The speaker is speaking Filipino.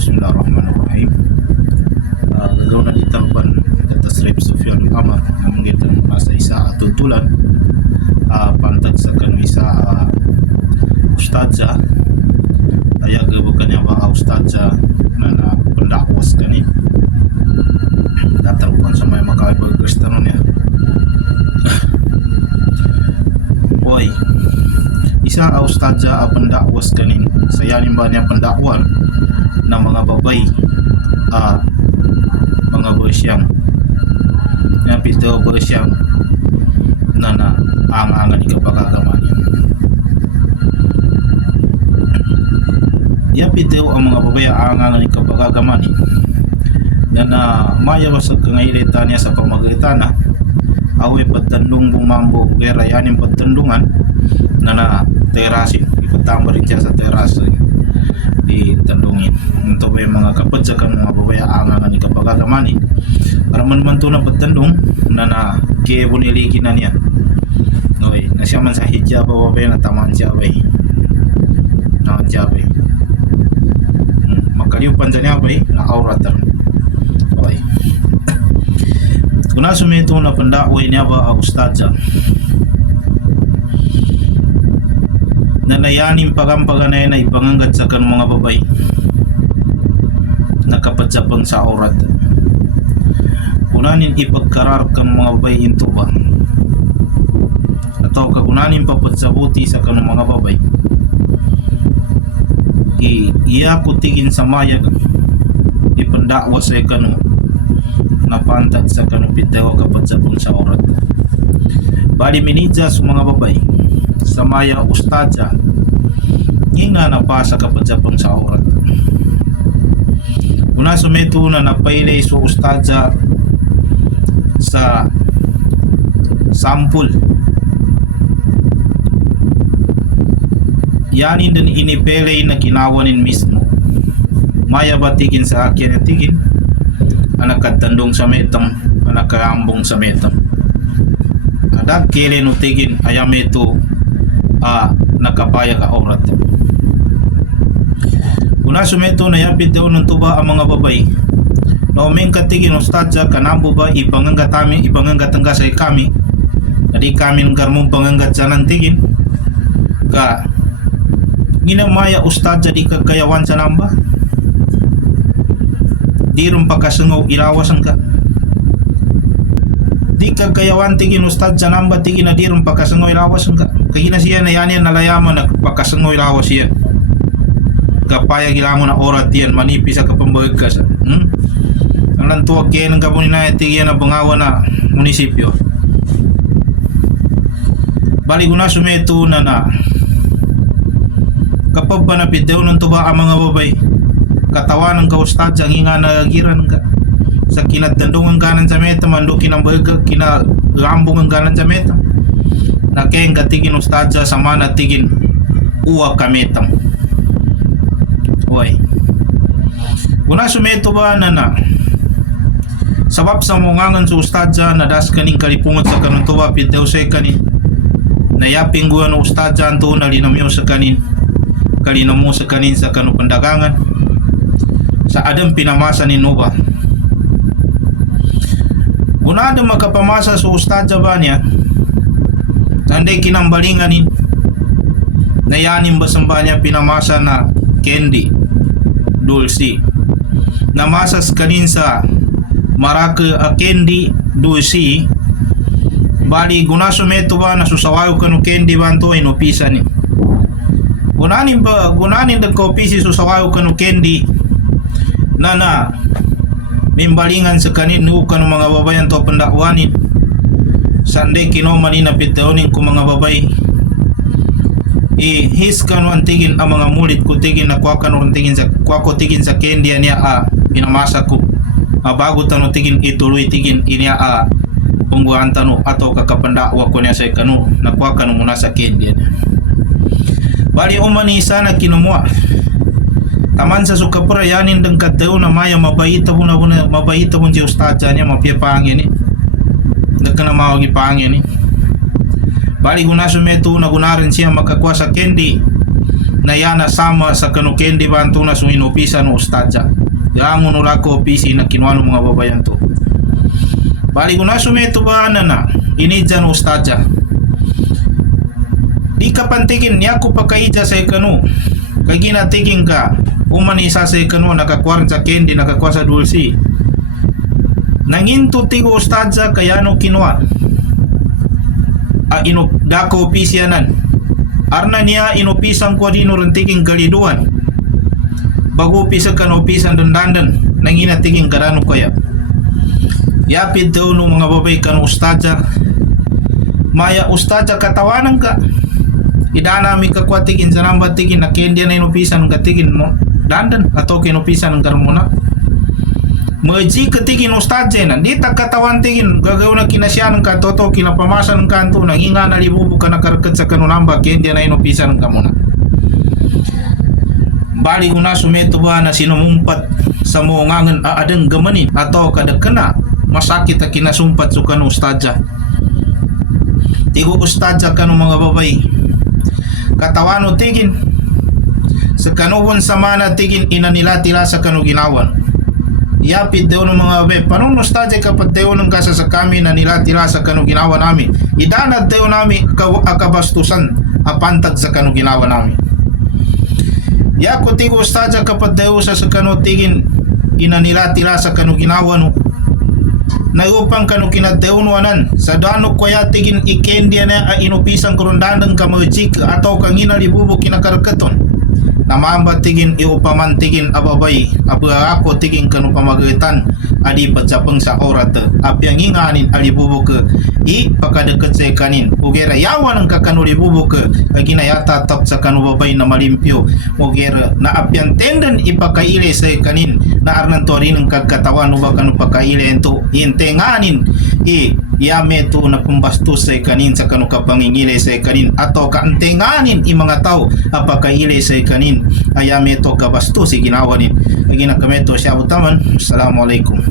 Bismillahirrahmanirrahim. Gagawin na ditalpan atas Rep Sufyan Amar ang gitan mula sa isa tutulan pantag sa kanu isa ustadza ayaga bukan niya ba ustadza na pendakwas kani datang sa may makaibaw Kristiyano niya. Boy, isa ustadza pendakwas kanin sayanin ba niya pendakwan ng mga babay mga bersyang na pito bersyang na ang-angan ikapagagaman ya pito ang mga babay ang-angan ikapagagaman na maya wasag kangailita niya sa pamagitan na awe patandung bumambo kaya yanin patandungan na terasin ipatamba rin siya sa terasin ditandungin untuk yung mga kapadsakan mga babayaangan ni kapagagamani para manmanto na pagtandong na kebuniliki na niya okay, na siya man sa hijab babay na taman siya bay na jabay makaliupan sa niya bay na auratan okay. Kung nasumito na pandakway niya ba ang ustadza na nayanin pagampaganay na ipangangat sa kanong mga babay nakapadsapang sa aurat kunanin ipagkarar kanong mga babay into ba atau kakunanin papadsabuti sa kanong mga babay iya kutigin sa mayag ipandakwa sa kanong napantag sa kanong pitawa kapadsapang sa aurat bali minidya sa mga babay sa maya ustadza nga napasa kapadsapang sa aurat una sumeto na napailay sa ustadza sa sampul yanin din inipelay na kinawanin mismo maya batigin sa akin at tigin anak katandong sa metang anak karambong sa metang adak kele no tigin ayameto nakapaya ka aurat una sumeto na yapit daw ng tuba ang mga babay na umeng katigin ustadza kanambo ba ipangangat ang kasay kami na di kami ng karmong pangangat sa nantigin ka ginamaya ustadza di kagayawan sa namba di rin pagkasungaw ilawasan ka di kagayawan tigin ustadza namba tigin na di rin pagkasungaw ilawasan ka kaya na siya na yan nalayaman na pagkasungaw ilawas siya kapaya gilango na orat yan manipis sa kapambagag ka sa ang nantuwag kaya ng kapunin na tigyan na bangawa na munisipyo bali ko na sumeto na kapag ba napitew ng tuba ang mga babay katawan ng kaustadza ang hinga nagagiran ka sa kinatandong ang ganan sa meta mando kinambagag kinarambong ang ganan sa meta na kayang katigin ustadza sa mana tigin uwa kametang uy una sumeto ba na sabab sa mungangan sa ustadza na das kaning kalipungot sa kanong tuwa pitew sa kanin nayaping guwan ng ustadza anto na linamyo sa kanin kalinamo sa kanin sa kanong pandagangan sa adam pinamasa ni Nova una adam makapamasa sa ustadza ba niya nanday kinambalinganin nayanin basamba niya pinamasa na candy dulce namasas kanin sa maraka a candy dulce bali guna sumeto ba na susawayo kanu candy banto inopisa ni gunanin nagkopisi susawayo kanu candy na mimbalingan sa kanin nuo kanu mga babayan to pandakwanin sanday kinomani na pitawnin ko mga babay his kanu antigin ang mga mulit ko tigin na kwa kanu antigin sa kwa ko tigin sa candy niya pinamasa ko bago tanu tigin ituloy tigin inya pungguan tanu atau kakapandakwa ko niya sa kanu na kwa kanu muna sa candy bali umani sana kinumwa taman sa sukapura yanin dang kataw na maya mabayita mo siya ustadza niya mapiapangin nagkana mawag ipangin bali guna sumeto na gunarin siya makakuha sa candy na yana sama sa kanu Kendi bantu na sung inopisa no ustadja yang unurako opisi na kinuano mga babayan to bali ko na sumeto ba na inidja no ustadja di ka pantigin niya ko pakaija sa kanu kagina tiging ka umanisa sa kanu nakakwarta Kendi nakakwarta Dulce nanginto tigo ustadja kaya no kinwa ino dako opisianan arna niya inopisang ko dino rantiking galiduan bago upisa kan opisan dandan nang inatiging karano kaya yapid daw no mga babay kan ustadja maya ustadja katawanan ka idanami ka kwatigin sa namba tigin na Kendi na inopisan ka tigin mo dandan atau kinopisan ng karmuna Maji ketigin ustadja na di tak katawan tigin gagawin na kinasyan ka toto kinapamasan ka anto nang inga na libubu ka nakarkat sa kanunamba Kendi na inopisan ka muna bali una sumeto ba na sinumumpat sa muungangan aadang gamanin atau kadagkana masakit na kinasumpat sa kanu ustadja tigo ustadja kanu mga babay katawano tigin sa kanuhon samana tigin inanilatila sa kanu ginawan yapid daw ng mga babe panong nostalgia kapag daw ng kasa sa kami na nilatila sa kanu ginawa namin idanad daw namin akabastusan apantag sa kanu ginawa namin yako tigo nostalgia kapag daw sa kanu tigin inanilatila sa kanu ginawa no nagupang kanu kinadeunuanan sa dano kwaya tigin Kendi na inupisang kurundanang kamajik atau kangina libubo kinakarkaton namamba tigin iupaman tigin ababay abagako tigin kanu pamagitan adi pajapeng sa orat apyang inganin alibubo ke i pakadeket sa kanin ugera yawan ang kakanu libubo ke agina yata tap sa kanu babay na malimpyo ugera na apyang tenden ipakaile sa kanin na arnan torin ang kagkatawan uba kanu pakaile ento intenganin i yame to na pumbastos sa kanin sa kanu kapangingile sa kanin atau kaantenganin i mga tao apakaile sa kanin ayame to kabastos si ginawa ni agina kameto siya utaman. Assalamualaikum.